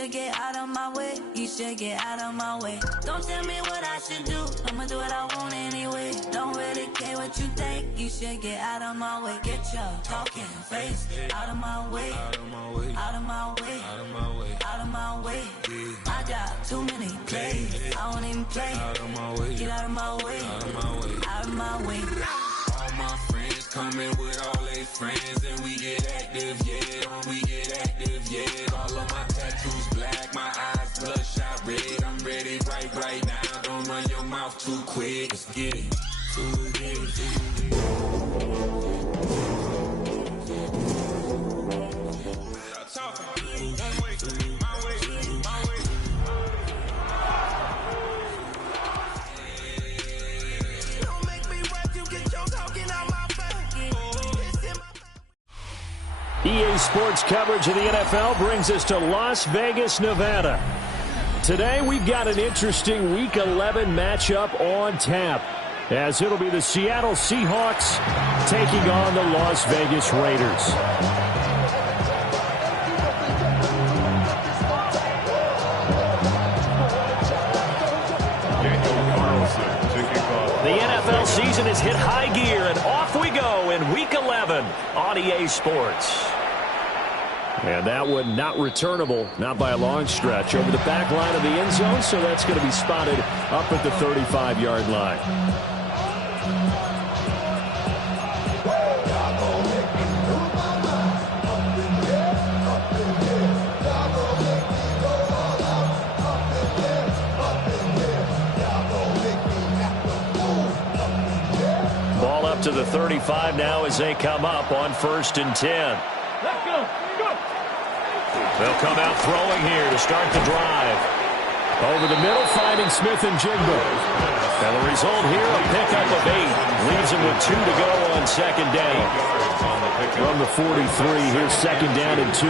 should get out of my way. You should get out of my way. Don't tell me what I should do. I'ma do what I want anyway. Don't really care what you think. You should get out of my way. Get your talking face out of my way. Out of my way. Out of my way. Out of my way. Out of my way. I got too many plays. I won't even play. Out of my way. Get out of my way. Out of my way. Out of my way. All my friends coming with all their friends, and we get active, yeah. We get active, yeah. All of my tattoos black, my eyes bloodshot red. I'm ready right now. Don't run your mouth too quick. Let's get it. EA Sports coverage of the NFL brings us to Las Vegas, Nevada. Today we've got an interesting Week 11 matchup on tap, as it'll be the Seattle Seahawks taking on the Las Vegas Raiders. The NFL season has hit high gear, and off we go in Week 11 on EA Sports. And that one not returnable, not by a long stretch, over the back line of the end zone, so that's going to be spotted up at the 35-yard line. Ball up to the 35 now as they come up on 1st and 10. Let's go. They'll come out throwing here to start the drive. Over the middle, finding Smith and Jigba. And the result here, a pickup of 8. Leaves him with 2 to go on second down. From the 43, here's second down and 2.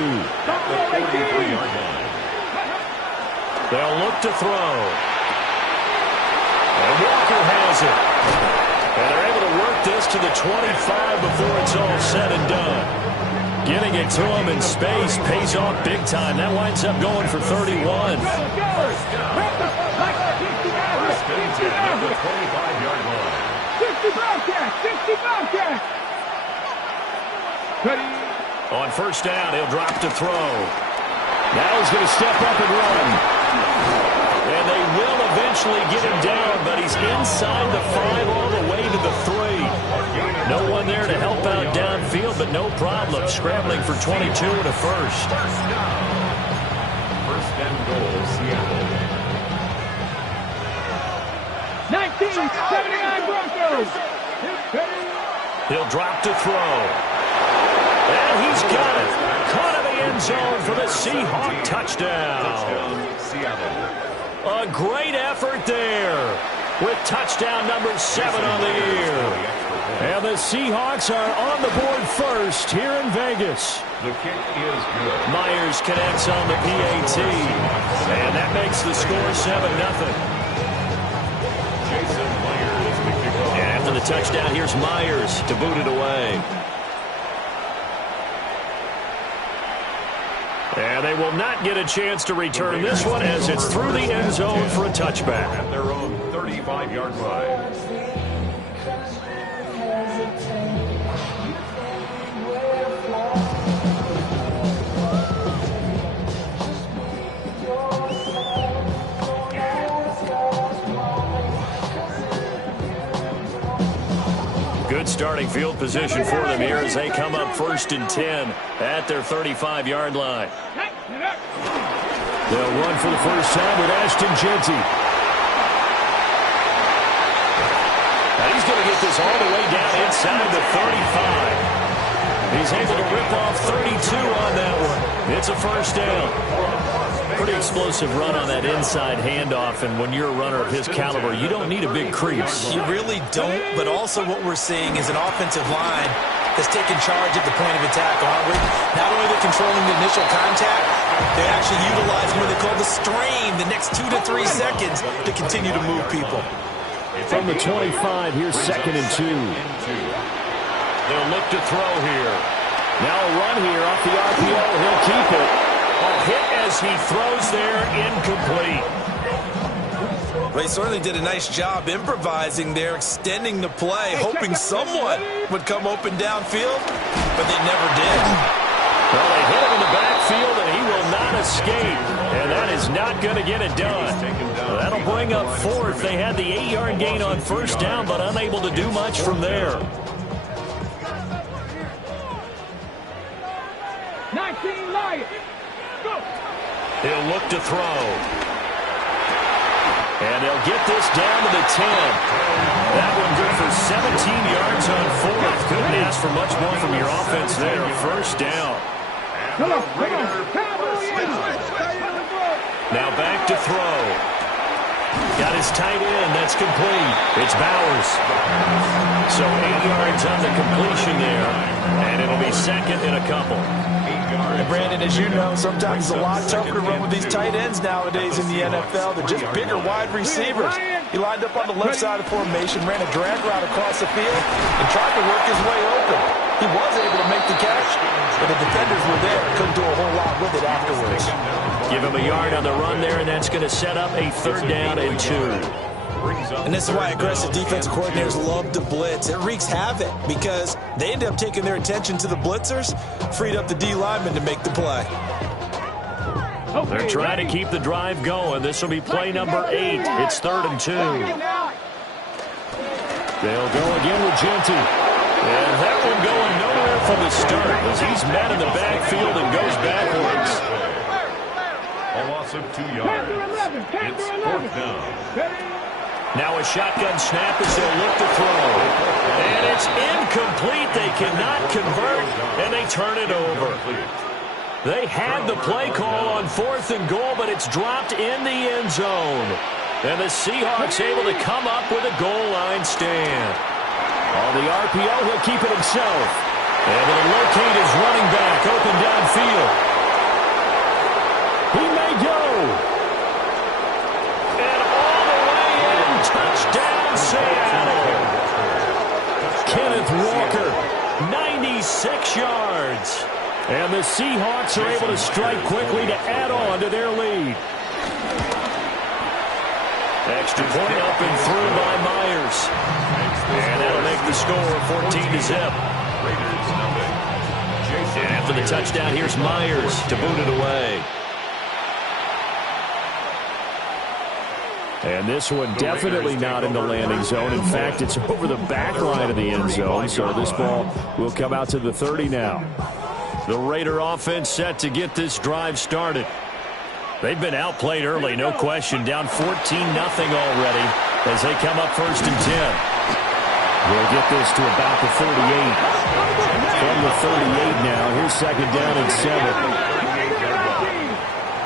They'll look to throw. And Walker has it. And they're able to work this to the 25 before it's all said and done. Getting it to him in space pays off big time. That winds up going for 31. On 1st down, he'll drop to throw. Now he's going to step up and run. And they will eventually get him down, but he's inside the 5 all the way to the 3. No one there to help out downfield, but no problem. Scrambling for 22 and a first. First and goal, Seattle. 1979 Broncos. He'll drop to throw. And he's got it. Caught in the end zone for the Seahawk touchdown. Seattle. A great effort there with touchdown number 7 on the year. And the Seahawks are on the board first here in Vegas. The kick is good. Myers connects on the PAT. And that makes the score 7-0. Jason Myers the kickoff. And after the touchdown, here's Myers to boot it away. And they will not get a chance to return this one as it's through the end zone for a touchback. At their own 35-yard line. Good starting field position for them here as they come up 1st and 10 at their 35-yard line. They'll run for the first time with Ashton Jeanty. Now he's going to get this all the way down inside the 35. He's able to rip off 32 on that one. It's a first down. Pretty explosive run on that inside handoff, and when you're a runner of his caliber, you don't need a big crease. You really don't, but also what we're seeing is an offensive line that's taking charge at the point of attack, aren't we? Not only they're controlling the initial contact, they actually utilize what they call the strain the next 2 to 3 seconds to continue to move people. From the 25, here's second and 2. They'll look to throw here. Now a run here off the RPO. He'll keep it. A hit as he throws there, incomplete. Well, he certainly did a nice job improvising there, extending the play, hoping someone would come open downfield, but they never did. Well, they hit him in the backfield, and he will not escape. And that is not going to get it done. Well, that'll bring up fourth. They had the 8-yard gain on first down, but unable to do much from there. 19 Lions. Go. He'll look to throw. And they'll get this down to the 10. That one good for 17 yards on fourth. Couldn't ask for much more from your offense there. First down. Now back to throw. Got his tight end. That's complete. It's Bowers. So 8 yards on the completion there. And it'll be second and a couple. And Brandon, as you know, sometimes it's a lot tougher to run with these tight ends nowadays in the NFL. They're just bigger wide receivers. He lined up on the left side of the formation, ran a drag route across the field, and tried to work his way open. He was able to make the catch, but the defenders were there. Couldn't do a whole lot with it afterwards. Give him a yard on the run there, and that's going to set up a third down and 2. And this is why aggressive defensive coordinators love to blitz. It wreaks havoc because they end up taking their attention to the blitzers, freed up the D linemen to make the play. They're trying to keep the drive going. This will be play number 8. It's 3rd and 2. They'll go again with Genty. And that one going nowhere from the start as he's met in the backfield and goes backwards. A loss of 2 yards. It's 4th down. Now a shotgun snap as they'll look to throw. And it's incomplete. They cannot convert, and they turn it over. They had the play call on 4th and goal, but it's dropped in the end zone. And the Seahawks able to come up with a goal line stand. On the RPO, he'll keep it himself. Able to locate his running back open downfield. He may go. Touchdown, Seattle. Kenneth Walker, 96 yards. And the Seahawks are able to strike quickly to add on to their lead. Extra point up and through by Myers. And that'll make the score 14-0. And after the touchdown, here's Myers to boot it away. And this one definitely not in the landing zone. In fact, it's over the back line of the end zone. So this ball will come out to the 30 now. The Raider offense set to get this drive started. They've been outplayed early, no question. Down 14-0 already as they come up 1st and 10. We'll get this to about the 38. From the 38 now, here's 2nd down and 7.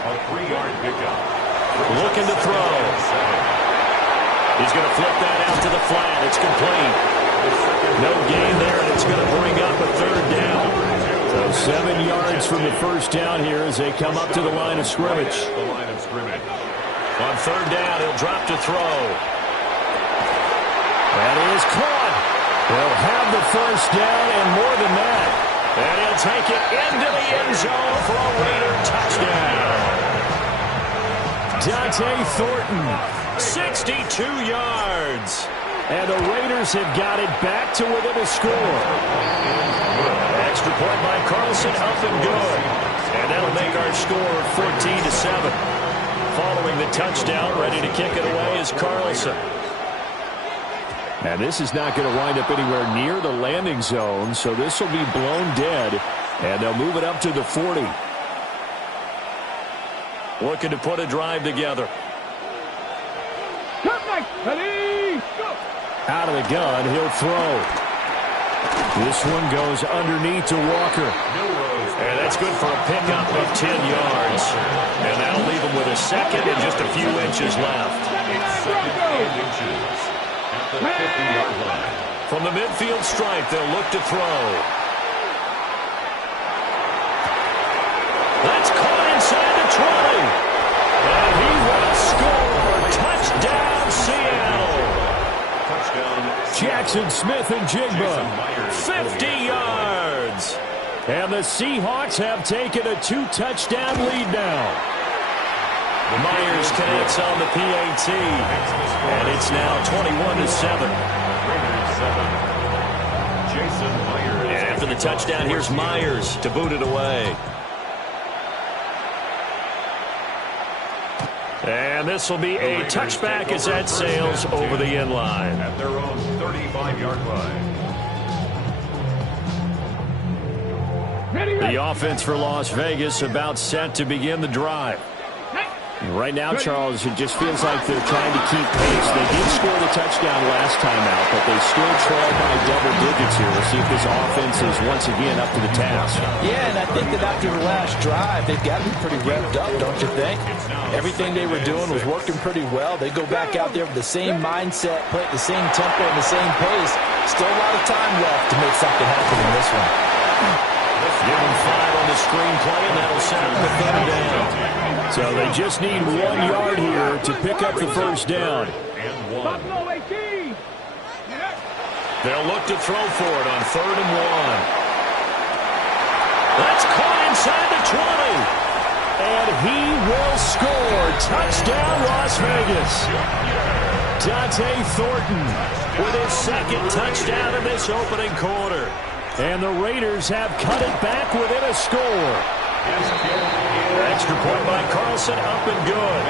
A 3-yard pickup. Looking to throw. He's going to flip that out to the flat. It's complete. No gain there, and it's going to bring up a 3rd down. So 7 yards from the first down here as they come up to the line of scrimmage. On 3rd down, he'll drop to throw. That is caught. He'll have the first down and more than that. And he'll take it into the end zone for a Raider touchdown. Dante Thornton, 62 yards. And the Raiders have got it back to within a score. Extra point by Carlson, up and good. And that'll make our score 14-7. Following the touchdown, ready to kick it away is Carlson. And this is not going to wind up anywhere near the landing zone, so this will be blown dead. And they'll move it up to the 40. Looking to put a drive together. Out of the gun, he'll throw. This one goes underneath to Walker. And that's good for a pickup of 10 yards. And that'll leave him with a second and just a few inches left. From the midfield stripe, they'll look to throw. That's caught inside the 20. And he will score. Touchdown, Seattle. Jackson Smith and Jigba, 50 yards. And the Seahawks have taken a 2-touchdown lead now. Myers connects on the PAT. And it's now 21-7. And after the touchdown, here's Myers to boot it away. And this will be a touchback as that sails over the end line. At their own 35-yard line. The offense for Las Vegas about set to begin the drive. Right now, Charles, it just feels like they're trying to keep pace. They did score the touchdown last time out, but they still trail by double digits here. We'll see if this offense is once again up to the task. Yeah, and I think that after the last drive, they've got to be pretty revved up, don't you think? Everything they were doing was working pretty well. They go back out there with the same mindset, play at the same tempo and the same pace. Still a lot of time left to make something happen in this one. Give them 5 on the screenplay, and that'll set up the third down. So they just need 1 yard here to pick up the first down. They'll look to throw for it on 3rd and 1. That's caught inside the 20. And he will score. Touchdown, Las Vegas. Dante Thornton with his 2nd touchdown in this opening quarter. And the Raiders have cut it back within a score. Extra point by Carlson, up and good.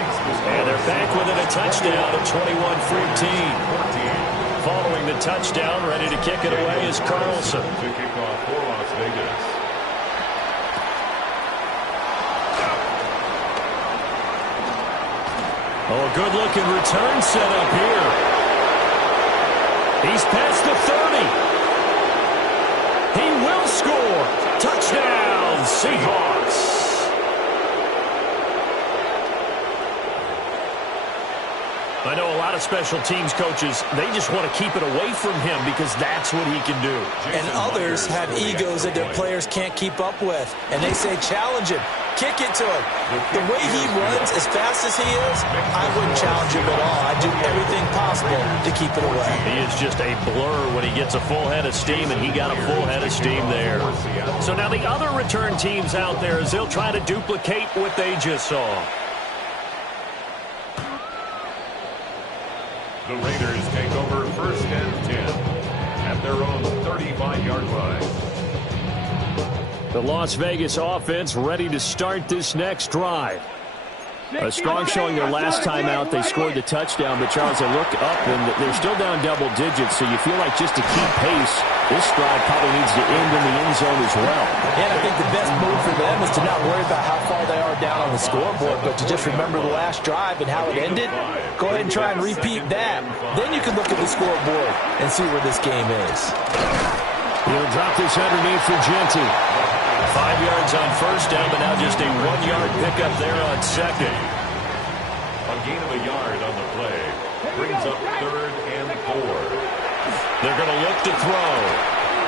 And they're back within a touchdown at 21-14. Following the touchdown, ready to kick it away is Carlson. To kick off for Las Vegas. Oh, a good-looking return set up here. He's past the 30. He will score. Touchdown, Seahawks. I know a lot of special teams coaches, they just want to keep it away from him because that's what he can do. And others have egos that their players can't keep up with. And they say, challenge him. Kick it to him. The way he runs, as fast as he is, I wouldn't challenge him at all. I'd do everything possible to keep it away. He is just a blur when he gets a full head of steam, and he got a full head of steam there. So now the other return teams out there, as they'll try to duplicate what they just saw. The Raiders take over 1st and 10 at their own 35-yard line. The Las Vegas offense ready to start this next drive. A strong showing their last time out. They scored the touchdown, but Charles, they look up, and they're still down double digits, so you feel like just to keep pace, this drive probably needs to end in the end zone as well. And I think the best move for them is to not worry about how far they are down on the scoreboard, but to just remember the last drive and how it ended. Go ahead and try and repeat that. Then you can look at the scoreboard and see where this game is. He'll drop this underneath for Genty. 5 yards on 1st down, but now just a 1-yard pickup there on 2nd. A gain of a yard on the play brings up 3rd and 4. They're going to look to throw.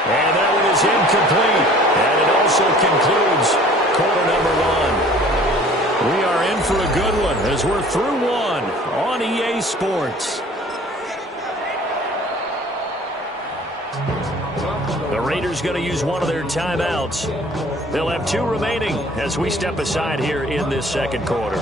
And that one is incomplete. And it also concludes quarter number 1. We are in for a good one as we're through 1 on EA Sports. The Raiders going to use one of their timeouts. They'll have 2 remaining as we step aside here in this 2nd quarter.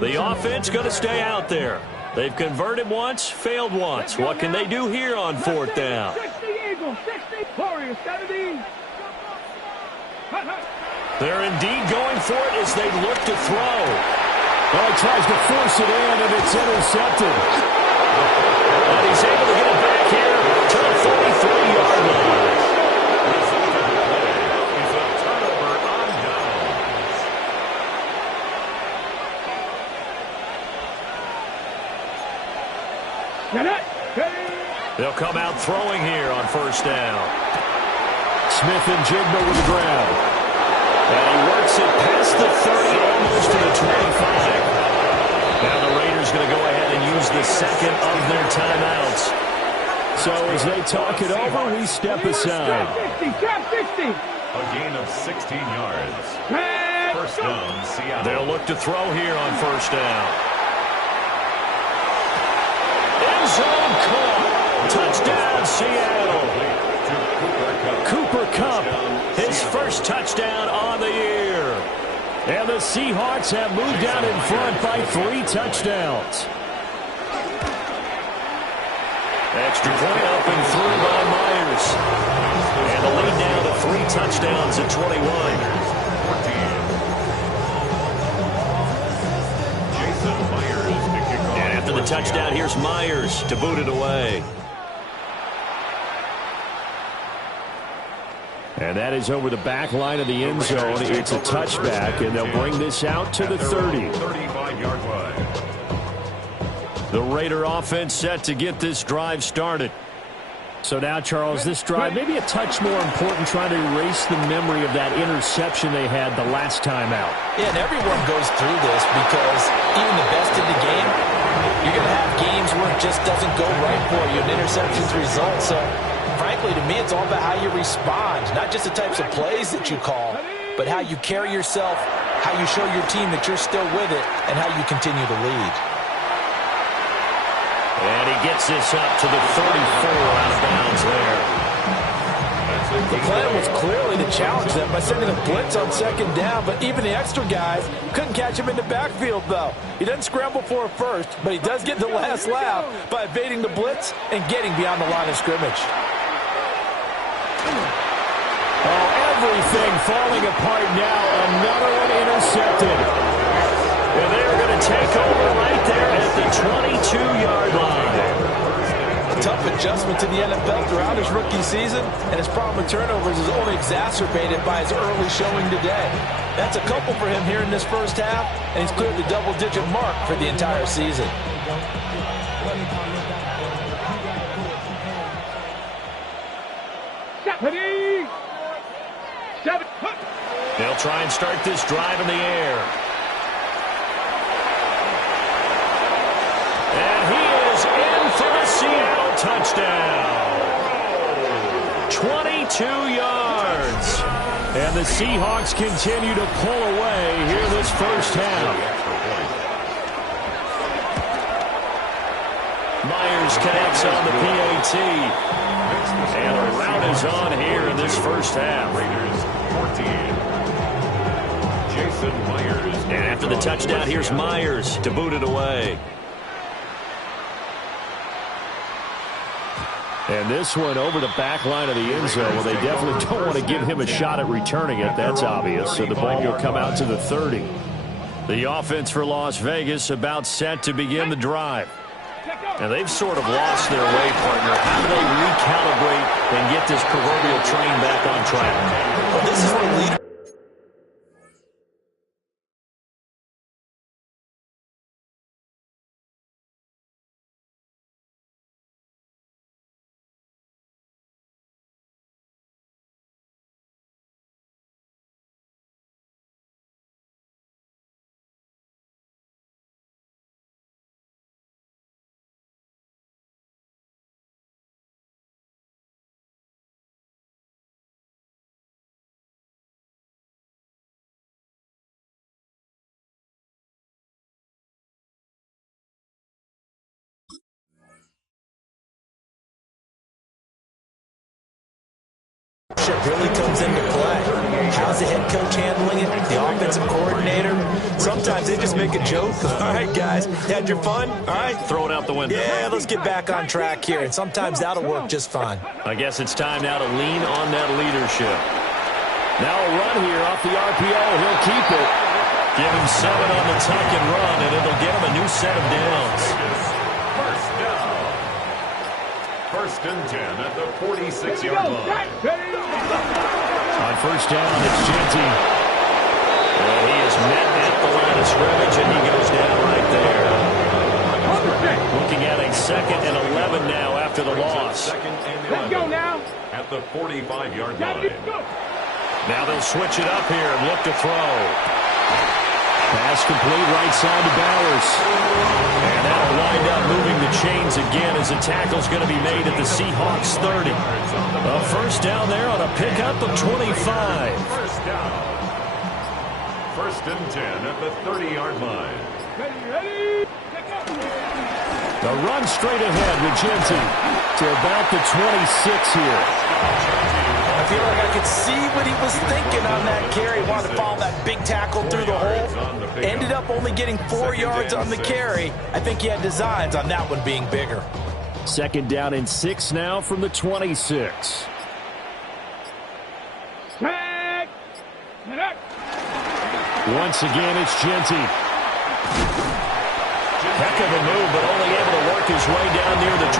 The offense going to stay out there. They've converted once, failed once. What can they do here on 4th down? 60 Eagles, 60 Warriors, 70. They're indeed going for it as they look to throw. Well, he tries to force it in, and it's intercepted. And he's able to get it back here to the 43-yard line. It's a turnover on downs. They'll come out throwing here on 1st down. Smith and Jigba with the grab. And he works it past the 30, almost to the 25. Now the Raiders going to go ahead and use the 2nd of their timeouts. So as they talk it over, we step aside. Top 60. A gain of 16 yards. First down, Seattle. They'll look to throw here on first down. End zone caught. Touchdown, Seattle. Cooper Kupp, his first touchdown on the year. And the Seahawks have moved out in front by 3 touchdowns. Extra point up and through by Myers. And the lead now to 3 touchdowns at 21. And after the touchdown, here's Myers to boot it away. And that is over the back line of the end zone. It's a touchback, and they'll bring this out to the 30. 35-yard line. The Raider offense set to get this drive started. So now, Charles, this drive maybe a touch more important, trying to erase the memory of that interception they had the last time out. Yeah, and everyone goes through this because even the best in the game, you're going to have games where it just doesn't go right for you, and interceptions result. So, frankly, to me, it's all about how you respond, not just the types of plays that you call, but how you carry yourself, how you show your team that you're still with it, and how you continue to lead. And he gets this up to the 34 out of bounds there. The plan was clearly to challenge them by sending a blitz on second down, but even the extra guys couldn't catch him in the backfield, though. He doesn't scramble for it first, but he does get the last laugh by evading the blitz and getting beyond the line of scrimmage. Oh, everything falling apart now. Another one intercepted. And they're going to take over right there at the 22-yard line. Tough adjustment to the NFL throughout his rookie season, and his problem with turnovers is only exacerbated by his early showing today. That's a couple for him here in this first half, and he's cleared the double-digit mark for the entire season. They'll try and start this drive in the air. And he is in for a Seattle touchdown. 22 yards. And the Seahawks continue to pull away here this first half. Myers connects on the PAT. And a rout is on here in this first half. Raiders 14. Jason Myers. And after the touchdown, here's Myers to boot it away. And this one over the back line of the end zone. Well, they definitely don't want to give him a shot at returning it. That's obvious. So the ball will come out to the 30. The offense for Las Vegas about set to begin the drive. And they've sort of lost their way, partner. How do they recalibrate and get this proverbial train back on track? Well, this is where leaders... really comes into play. How's the head coach handling it? The offensive coordinator? Sometimes they just make a joke. All right, guys, had your fun? All right, Throw it out the window. yeah, let's get back on track here. And sometimes that'll work just fine. I guess it's time now to lean on that leadership. Now a run here off the RPO. He'll keep it. Give him 7 on the tuck and run, and it'll get him a new set of downs. First down. First and 10 at the 46-yard line. On first down, it's Genty. And he is met at the line of scrimmage, and he goes down right there. Looking at a 2nd and 11 now after the loss. Second and 11. Let's go now. At the 45-yard line. Now they'll switch it up here and look to throw. Pass complete right side to Bowers. And that'll wind up moving the chains again as the tackle's going to be made at the Seahawks 30. A first down there on a pickup of 25. First down. First and 10 at the 30-yard line. Ready. The run straight ahead with Genty to about the 26 here. I feel like I could see what he was thinking on that carry. Wanted to follow that big tackle through the hole. Ended up only getting 4 yards on the carry. I think he had designs on that one being bigger. Second down and 6 now from the 26. Once again, it's Genty. Heck of a move, but only able to work his way down near the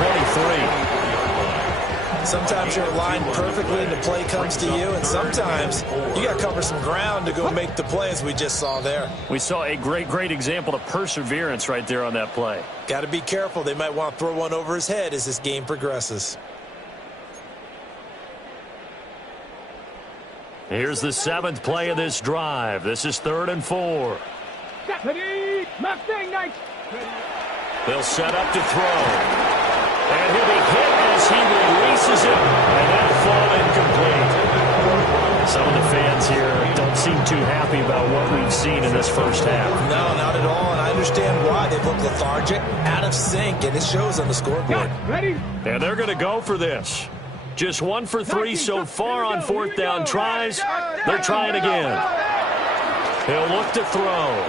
23. Sometimes you're aligned perfectly and the play comes to you, and sometimes you got to cover some ground to go make the play, as we just saw there. We saw a great example of perseverance right there on that play. Got to be careful. They might want to throw one over his head as this game progresses. Here's the 7th play of this drive. This is 3rd and 4. They'll set up to throw. And he'll be hit as he releases it. And that'll fall incomplete. Some of the fans here don't seem too happy about what we've seen in this first half. No, not at all. And I understand why. They've looked lethargic, out of sync, and it shows on the scoreboard. And they're going to go for this. Just 1 for 3 so far on 4th down tries. They're trying again. He'll look to throw.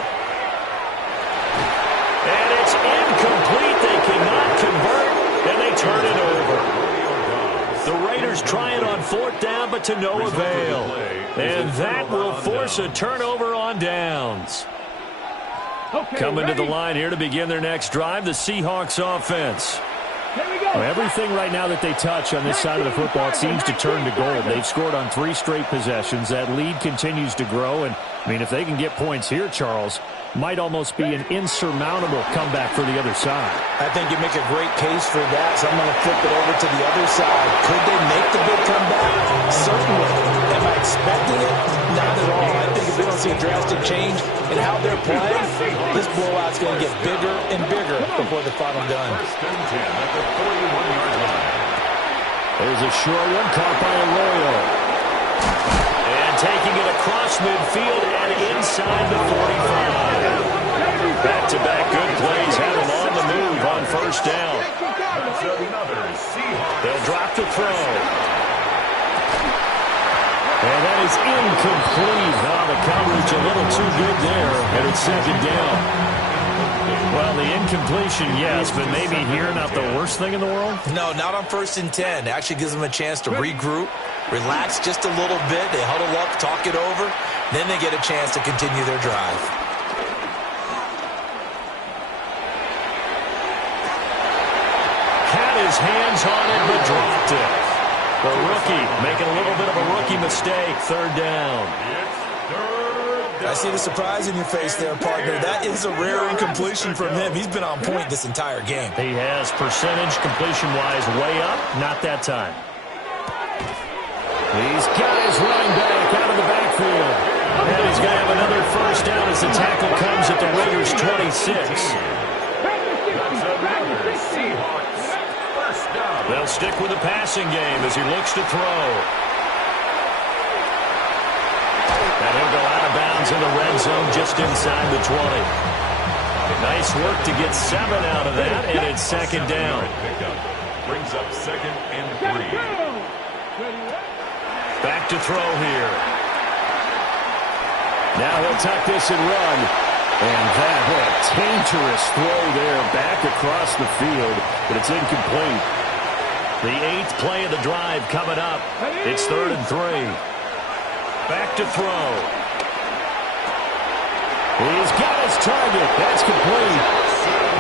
And it's incomplete. They cannot convert, and they turn it over. The Raiders try it on 4th down, but to no avail. And that will force a turnover on downs. Coming to the line here to begin their next drive, the Seahawks offense. Everything right now that they touch on this side of the football, it seems to turn to gold. They've scored on 3 straight possessions. That lead continues to grow. And, I mean, if they can get points here, Charles, might almost be an insurmountable comeback for the other side. I think you make a great case for that, so I'm going to flip it over to the other side. Could they make the big comeback? Certainly. Am I expecting it? Not at all. I think if we don't see a drastic change in how they're playing, this blowout's going to get bigger and bigger before the final gun. First and 10 at the 41-yard line. There's a short one caught by Arroyo. And taking it across midfield and inside the 45. Back-to-back good plays have him on the move on 1st down. That's another Seahawks. They'll drop the throw. And that is incomplete. Oh, the coverage a little too good there, and it's 2nd down. Well, the incompletion, yes, but maybe here not the worst thing in the world? No, not on 1st and 10. It actually gives them a chance to regroup, relax just a little bit. They huddle up, talk it over. Then they get a chance to continue their drive. Had his hands on it, but dropped it. The rookie making a little bit of a rookie mistake. 3rd down. I see the surprise in your face there, partner. That is a rare incompletion from him. He's been on point this entire game. He has percentage completion-wise way up. Not that time. These guys running back out of the backfield. And he's going to have another 1st down as the tackle comes at the Raiders' 26. They'll stick with the passing game as he looks to throw. And he'll go out of bounds in the red zone just inside the 20. Nice work to get 7 out of that, and it's 2nd down. Brings up 2nd and 3. Back to throw here. Now he'll tuck this and run. And that, what a dangerous throw there back across the field, but it's incomplete. The 8th play of the drive coming up. It's 3rd and 3. Back to throw. He's got his target. That's complete.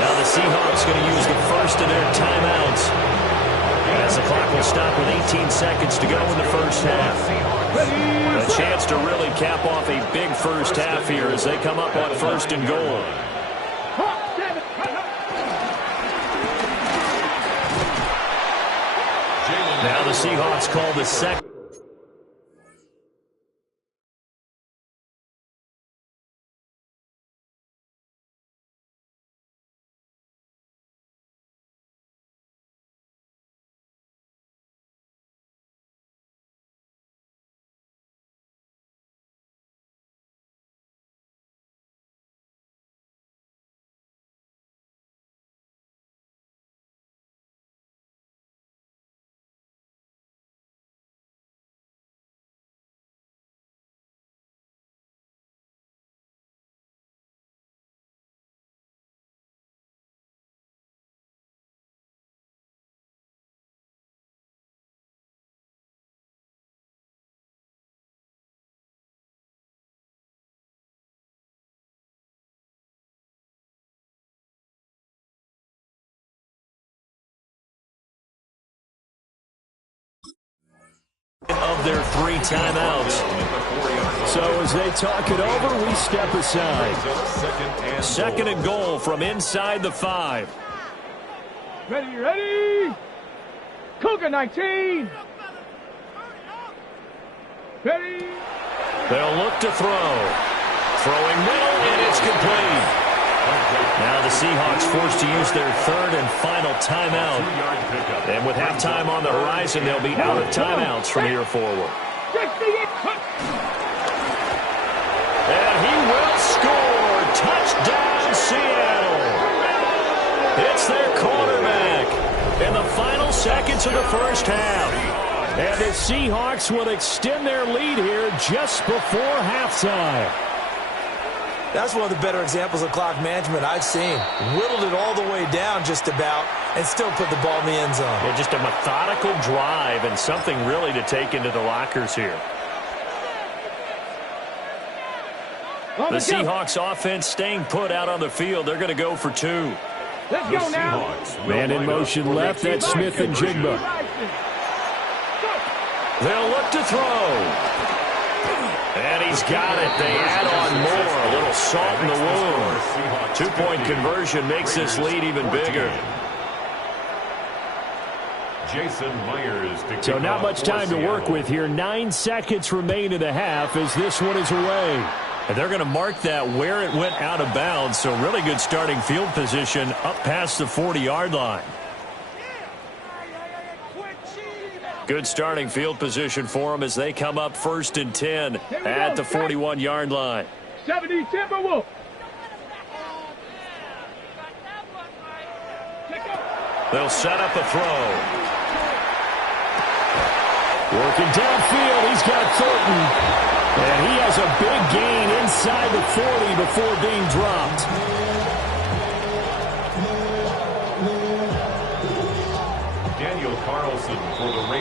Now the Seahawks going to use the first of their timeouts, as the clock will stop with 18 seconds to go in the first half. A chance to really cap off a big first half here as they come up on 1st and goal. Now the Seahawks call the second. of their 3 timeouts. So as they talk it over, we step aside. 2nd and goal from inside the 5. Ready. Cougar 19. Ready. They'll look to throw. Throwing middle, and it's complete. Now the Seahawks forced to use their 3rd and final timeout. And with halftime on the horizon, they'll be out of timeouts from here forward. And he will score. Touchdown, Seattle. It's their quarterback in the final seconds of the first half. And the Seahawks will extend their lead here just before halftime. That's one of the better examples of clock management I've seen. Whittled it all the way down just about and still put the ball in the end zone. Yeah, just a methodical drive and something really to take into the lockers here. The Seahawks offense staying put out on the field. They're going to go for 2. Let's go now. Man in motion left. That's Smith and Jigba. They'll look to throw. And he's got it. They add on more. A little salt in the wound. 2-point conversion makes this lead even bigger. Jason Myers. So not much time to work with here. 9 seconds remain in the half as this one is away. And they're going to mark that where it went out of bounds. So really good starting field position up past the 40-yard line. Good starting field position for them as they come up 1st and 10 at the 41-yard line. 70 Timberwolves. They'll set up a throw. Working downfield, he's got Thornton. And he has a big gain inside the 40 before being dropped.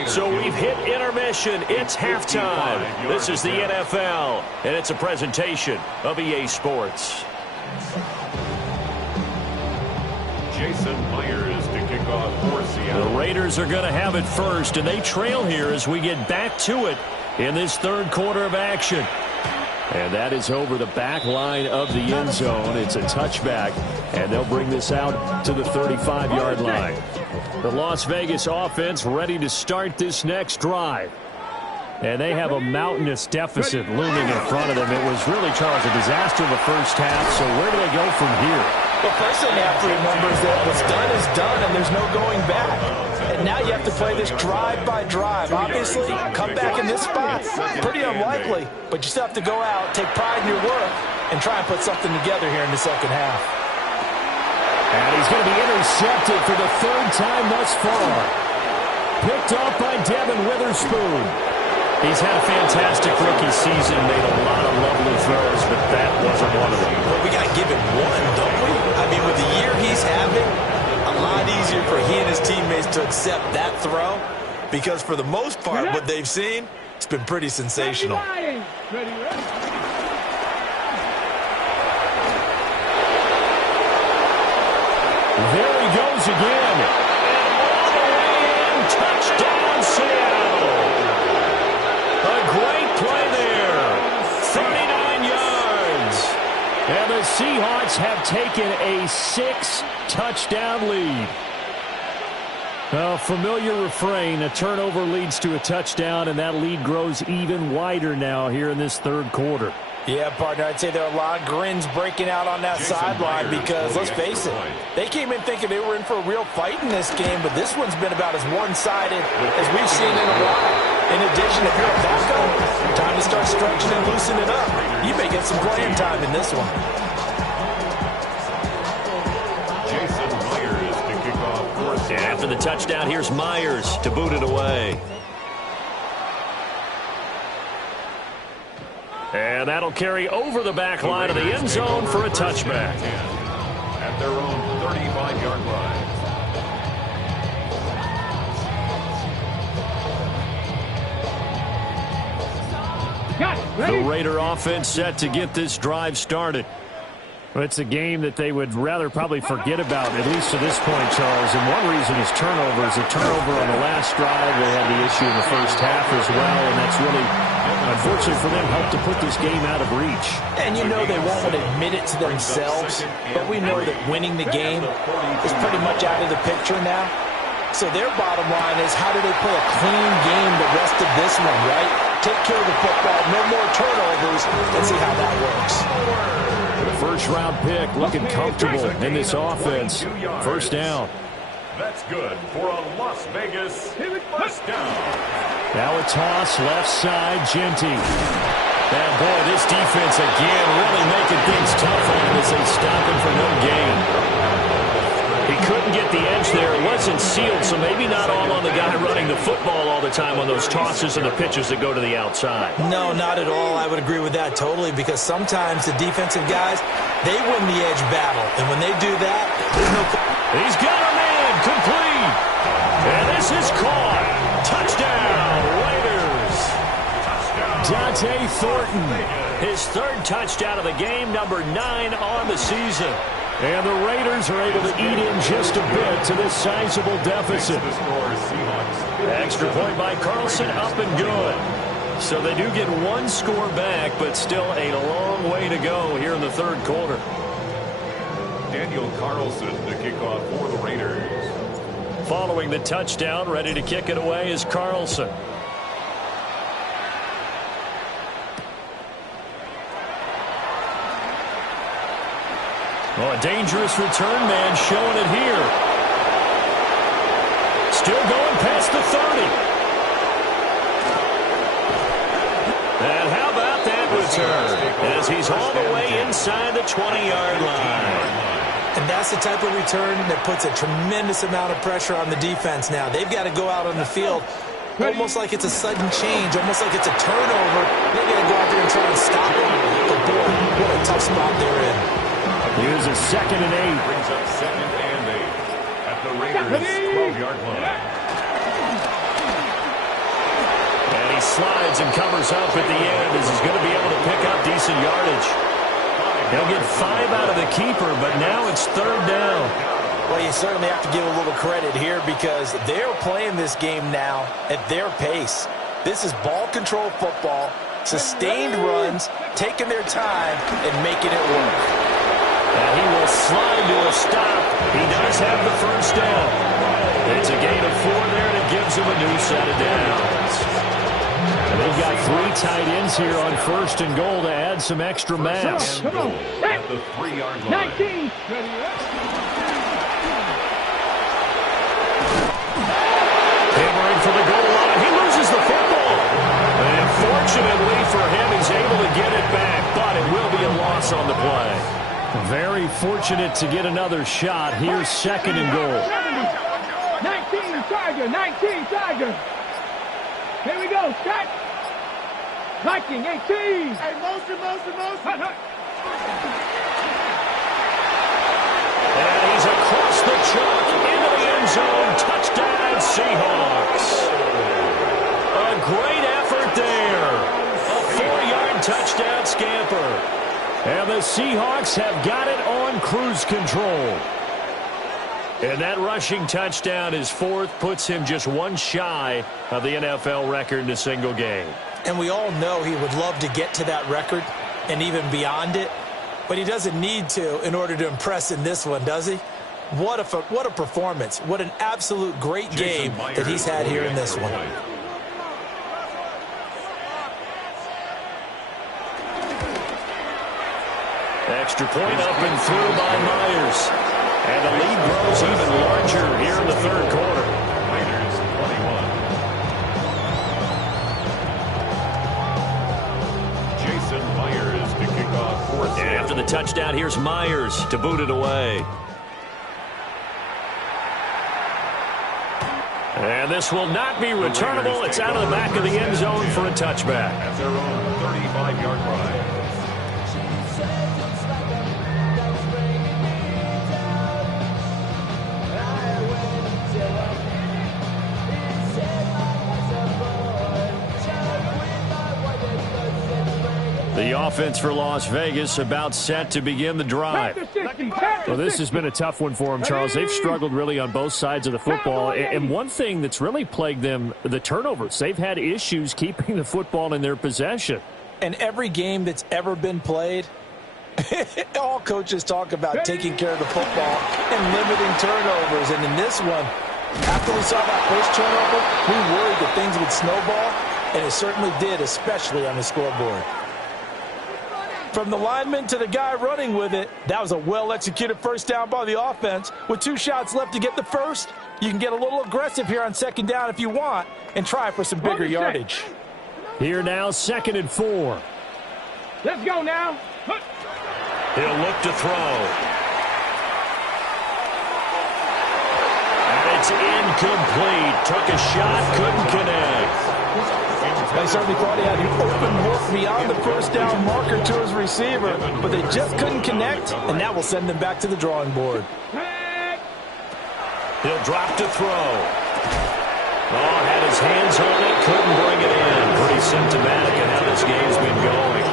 So we've hit intermission. It's halftime. This is the NFL, and it's a presentation of EA Sports. Jason Myers to kick off for Seattle. The Raiders are going to have it first, and they trail here as we get back to it in this 3rd quarter of action. And that is over the back line of the end zone. It's a touchback, and they'll bring this out to the 35-yard line. The Las Vegas offense ready to start this next drive. And they have a mountainous deficit looming in front of them. It was really, Charles, a disaster in the first half, so where do they go from here? The first thing you have to remember is that what's done is done, and there's no going back. And now you have to play this drive by drive. Obviously, come back in this spot, pretty unlikely, but you still have to go out, take pride in your work, and try and put something together here in the second half. And he's going to be intercepted for the 3rd time thus far. Picked off by Devin Witherspoon. He's had a fantastic rookie season, made a lot of lovely throws, but that wasn't one of them. Well, we got to give him one, don't we? I mean, with the year he's having, a lot easier for he and his teammates to accept that throw because for the most part, what they've seen, it's been pretty sensational. There he goes again. And all the way in, touchdown, Seattle. A great play there. 39 yards. And the Seahawks have taken a 6-touchdown lead. A familiar refrain, a turnover leads to a touchdown, and that lead grows even wider now here in this 3rd quarter. Yeah, partner, I'd say there are a lot of grins breaking out on that sideline because, let's face it, they came in thinking they were in for a real fight in this game, but this one's been about as one-sided as we've seen in a while. In addition, if you're a backup, time to start stretching and loosening it up. You may get some playing time in this one. Jason Myers to kick off for Seattle. After the touchdown, here's Myers to boot it away. And that'll carry over the back line of the end zone for a touchback. At their own 35-yard line. The Raider offense set to get this drive started. Well, it's a game that they would rather probably forget about, at least to this point, Charles. And one reason is turnovers. A turnover on the last drive. They had the issue in the first half as well, and that's really, unfortunately for them, helped to put this game out of reach. And you know they won't want to admit it to themselves, but we know that winning the game is pretty much out of the picture now. So their bottom line is, how do they play a clean game the rest of this one, right? Take care of the football, no more turnovers, and see how that works. First-round pick looking comfortable in this offense. First down. That's good for a Las Vegas first down. Now a toss left side, Genty. And boy, this defense again really making things tough on him as they stop him for no gain. He couldn't get the edge there. It wasn't sealed, so maybe not all on the guy running the football all the time on those tosses and the pitches that go to the outside. No, not at all. I would agree with that totally, because sometimes the defensive guys, they win the edge battle. And when they do that, there's no... He's got a man, complete. And this is caught. Touchdown, Raiders. Dante Thornton, his third touchdown of the game, number 9 on the season. And the Raiders are able to eat in just a bit to this sizable deficit. Extra point by Carlson, up and good. So they do get one score back, but still a long way to go here in the third quarter. Daniel Carlson to kick off for the Raiders. Following the touchdown, ready to kick it away is Carlson. Oh, a dangerous return man showing it here. Still going past the 30. And how about that return? As he's all the way inside the 20-yard line. And that's the type of return that puts a tremendous amount of pressure on the defense now. They've got to go out on the field almost like it's a sudden change, almost like it's a turnover. They've got to go out there and try and stop them. But boy, what a tough spot they're in. Here's a 2nd and 8. Brings up 2nd and 8 at the Raiders' 12-yard line. And he slides and covers up at the end as he's going to be able to pick up decent yardage. He'll get 5 out of the keeper, but now it's 3rd down. Well, you certainly have to give a little credit here because they're playing this game now at their pace. This is ball control football, sustained runs, taking their time, and making it work. And he will slide to a stop. He does have the first down. It's a gain of 4 there, and it gives him a new set of downs. And they've got 3 tight ends here on 1st and goal to add some extra mass. Come on. At the 3-yard line. 19. Hammering for the goal line. He loses the football. And fortunately for him, he's able to get it back, but it will be a loss on the play. Very fortunate to get another shot. Here's 2nd and goal. 19 Tiger, 19 Tiger. Here we go, Scott. Viking, 18. Hey, motion. And he's across the chalk into the end zone. Touchdown, Seahawks. A great effort there. A 4-yard touchdown scamper. And the Seahawks have got it on cruise control. And that rushing touchdown, his 4th, puts him just 1 shy of the NFL record in a single game. And we all know he would love to get to that record and even beyond it, but he doesn't need to in order to impress in this one, does he? What a performance. What an absolute great game that he's had here in this one. Extra point up and through by Myers. And the lead grows even larger here in the third quarter. Raiders 21. Jason Myers to kick off 4th. And after the touchdown, here's Myers to boot it away. And this will not be returnable. It's out of the back of the end zone for a touchback. At their own 35-yard line. The offense for Las Vegas about set to begin the drive. Well, this has been a tough one for them, Charles. They've struggled really on both sides of the football. And one thing that's really plagued them, the turnovers. They've had issues keeping the football in their possession. And every game that's ever been played, all coaches talk about taking care of the football and limiting turnovers. And in this one, after we saw that first turnover, we worried that things would snowball, and it certainly did, especially on the scoreboard. From the lineman to the guy running with it, that was a well-executed first down by the offense. With 2 shots left to get the first, you can get a little aggressive here on second down if you want and try for some bigger yardage. Here now, 2nd and 4. Let's go now. He'll look to throw. And it's incomplete. Took a shot, couldn't connect. They certainly thought he had an open look beyond the first down marker to his receiver, but they just couldn't connect, and that will send them back to the drawing board. He'll drop to throw. Oh, had his hands on it, couldn't bring it in. Pretty symptomatic of how this game's been going.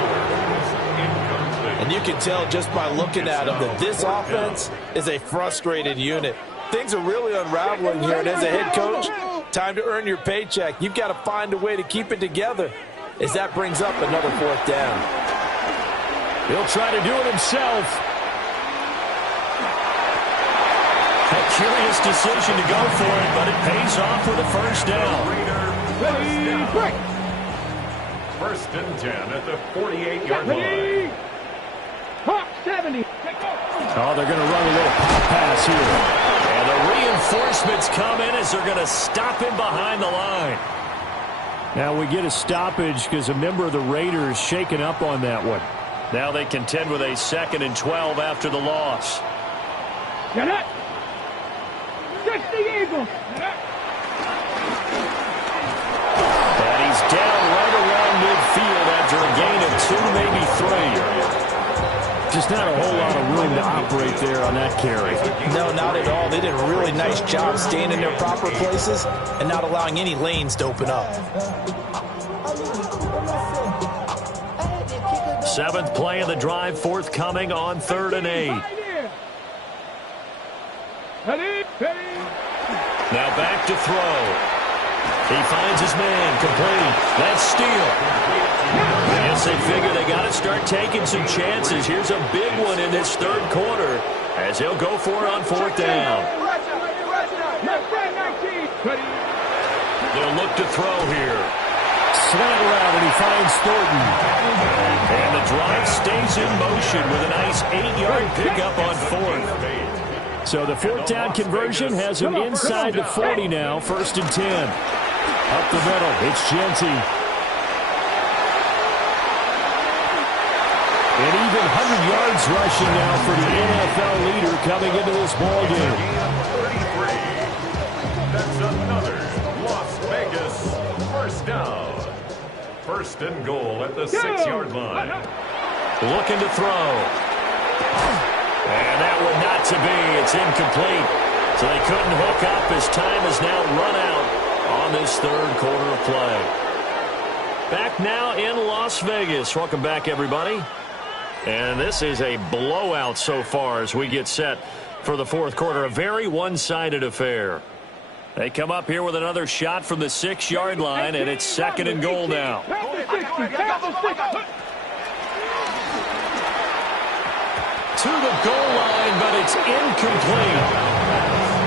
And you can tell just by looking at him that this offense is a frustrated unit. Things are really unraveling here, and as a head coach, time to earn your paycheck. You've got to find a way to keep it together as that brings up another 4th down. He'll try to do it himself. A curious decision to go for it, but it pays off with a first down. First and 10 at the 48-yard line. 70. Oh, they're going to run a little pop pass here. And the reinforcements come in as they're going to stop him behind the line. Now we get a stoppage because a member of the Raiders shaken up on that one. Now they contend with a 2nd and 12 after the loss. Get it. 60 Eagles. And he's down right around midfield after a gain of 2, maybe 3. Just not a whole lot of room to operate there on that carry. No, not at all. They did a really nice job staying in their proper places and not allowing any lanes to open up. 7th play of the drive, forthcoming on 3rd and 8. Now back to throw. He finds his man, complete. That's steal. I guess they figure they got to start taking some chances. Here's a big one in this 3rd quarter as he'll go for it on 4th down. They'll look to throw here. Slant route, and he finds Thornton. And the drive stays in motion with a nice 8-yard pickup on 4th. So the 4th down conversion has him inside the 40 now, 1st and 10. Up the middle, it's Genty. And even 100 yards rushing now for the NFL leader coming into this ballgame. 33. That's another Las Vegas first down. 1st and goal at the 6-yard line. Looking to throw. And that one not to be. It's incomplete. So they couldn't hook up as time has now run out on this 3rd quarter of play. Back now in Las Vegas. Welcome back, everybody. And this is a blowout so far as we get set for the 4th quarter. A very one-sided affair. They come up here with another shot from the 6-yard line, and it's 2nd and goal now. To the goal line, but it's incomplete.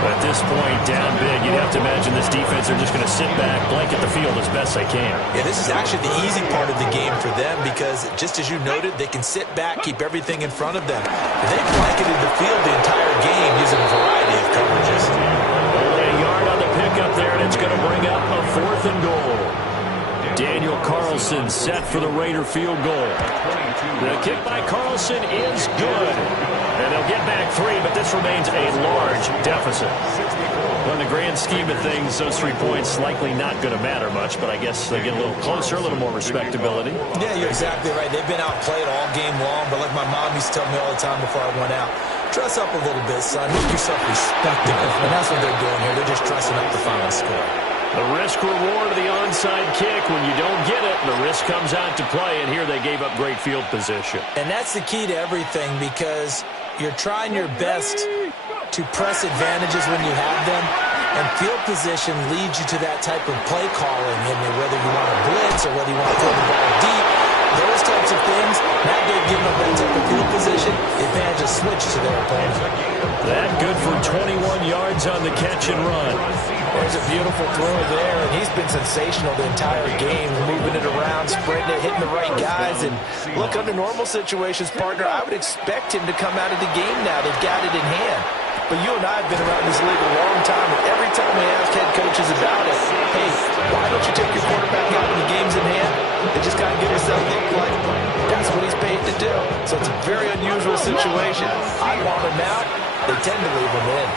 At this point, down big, you'd have to imagine this defense are just going to sit back, blanket the field as best they can. Yeah, this is actually the easy part of the game for them because, just as you noted, they can sit back, keep everything in front of them. They've blanketed the field the entire game using a variety of coverages. Only a yard on the pickup there, and it's going to bring up a 4th and goal. Daniel Carlson set for the Raider field goal. The kick by Carlson is good. And they'll get back 3, but this remains a large deficit. Well, in the grand scheme of things, those 3 points likely not going to matter much, but I guess they get a little closer, a little more respectability. Yeah, you're exactly right. They've been outplayed all game long, but like my mom used to tell me all the time before I went out, dress up a little bit, son. Make yourself respectable. And that's what they're doing here. They're just dressing up the final score. The risk reward of the onside kick. When you don't get it, the risk comes out to play, and here they gave up great field position. And that's the key to everything, because you're trying your best to press advantages when you have them, and field position leads you to that type of play calling, and whether you want to blitz or whether you want to throw the ball deep, those types of things. Now they've given up that type of field position. The advantage is switched to their opponent. That good for 21 yards on the catch and run. There's a beautiful throw there, and he's been sensational the entire game, moving it around, spreading it, hitting the right guys. And look, under normal situations, partner, I would expect him to come out of the game now. They've got it in hand. But you and I have been around this league a long time, and every time we ask head coaches about it, hey, why don't you take your quarterback out when the game's in hand? They just kind of give us that look like that's what he's paid to do. So it's a very unusual situation. I want him out. They tend to leave him in.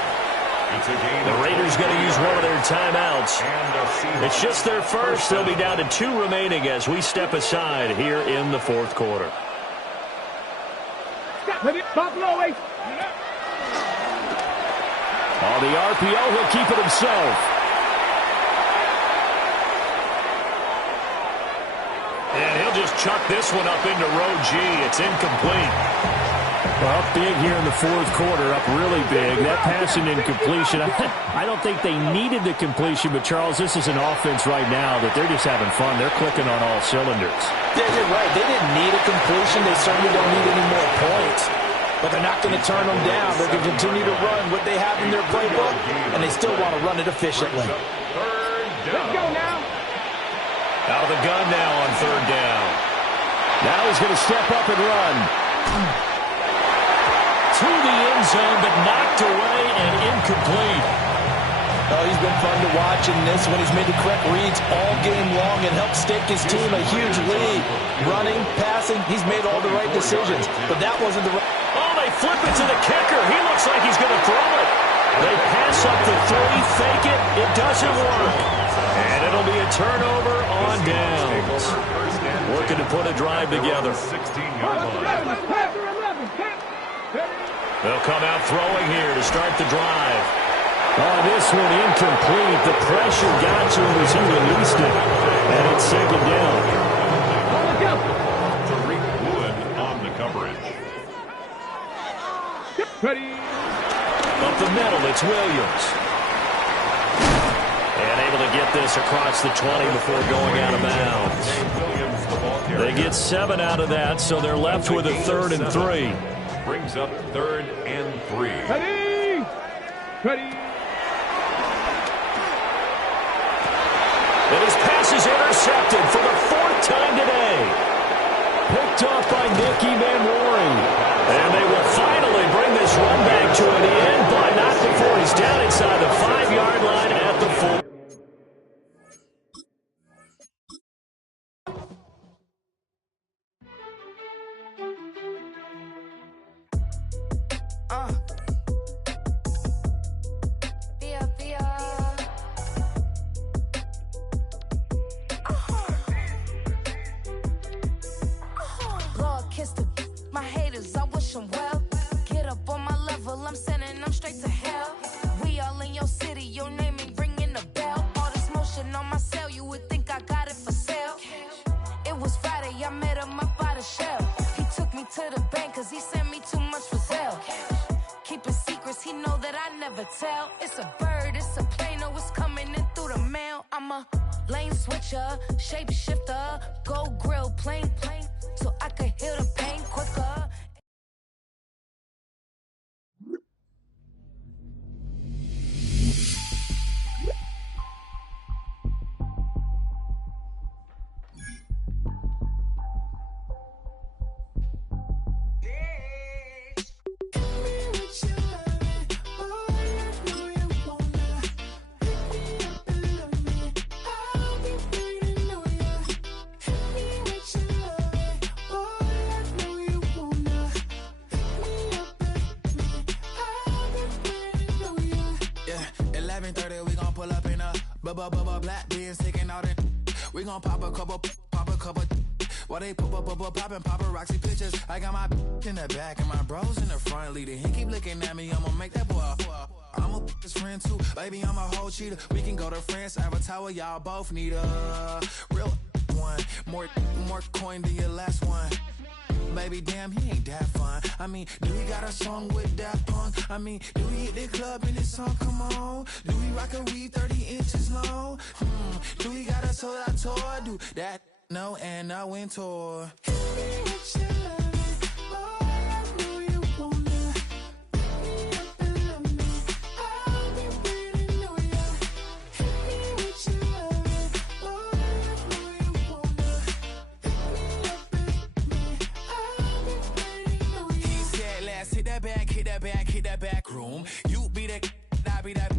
The Raiders going to use one of their timeouts. It's just their first. They'll be down to 2 remaining as we step aside here in the fourth quarter. On the RPO, he'll keep it himself. And he'll just chuck this one up into row G. It's incomplete. Well, big here in the fourth quarter, up really big. That passing incompletion, I don't think they needed the completion, but, Charles, this is an offense right now that they're just having fun. They're clicking on all cylinders. Yeah, you're right. They didn't need a completion. They certainly don't need any more points. But they're not going to turn them down. They're going to continue to run what they have in their playbook, and they still want to run it efficiently. Let's go now. Out of the gun now on third down. Now he's going to step up and run. To the end zone, but knocked away and incomplete. Oh, he's been fun to watch in this one. He's made the correct reads all game long and helped stake his team a huge lead. Running, passing, he's made all the right decisions. But that wasn't the right... Oh, they flip it to the kicker. He looks like he's going to throw it. They pass up the 3, fake it. It doesn't work. And it'll be a turnover on downs. Looking to put a drive together. 16-yard line. They'll come out throwing here to start the drive. Oh, this one incomplete. The pressure got to him as he released it. And it's second down. Tariq Wood on the coverage. Ready. Up the middle, it's Williams. And able to get this across the 20 before going out of bounds. They get 7 out of that, so they're left with a 3rd and 3. Brings up 3rd and 3. Ready. Ready. And his pass is intercepted for the 4th time today. Picked off by Nicky Manwari. And they will finally bring this run back to an end, but not before he's down inside the 5-yard line at the 4. My haters, I wish them well. Get up on my level, I'm sending them straight to hell. We all in your city, your name ain't ringing the bell. All this motion on my cell, you would think I got it for sale. It was Friday, I met him up by the shell. He took me to the bank, cause he sent me too much for Zelle. Keeping secrets, he know that I never tell. It's a bird, it's a plane, oh, it's coming in through the mail. I'm a lane switcher, shapeshifter, gold grill, plain, so I could heal the pain quicker. Black beans taking out it. We gon' pop a couple. While they poppin' paparazzi pictures. I got my in the back and my bros in the front leading. He keep looking at me, I'ma make that boy. I'm a best friend too, baby, I'm a whole cheater. We can go to France, Avatar, y'all both need a real one. More coin than your last one. Baby, damn, he ain't that fun. I mean, do he got a song with that punk? I mean, do he hit the club in this song? Come on. Do he rock a weave 30 inches long? Do he got a sold out tour? Do that? No, and I went tour. Hit that back room. You be the, I be that.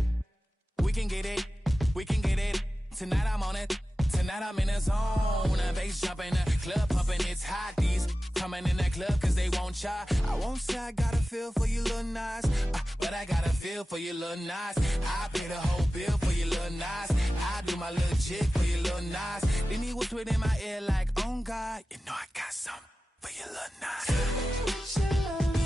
We can get it. Tonight I'm on it. Tonight I'm in a zone. Bass jumping, club pumping, it's hot. These coming in that club cause they won't try. I won't say I got a feel for you little nice, but I got a feel for you little nice. I pay the whole bill for you little nice. I do my little jig for you little nice. Then he whisper in my ear like, oh God, you know I got something for you little nice.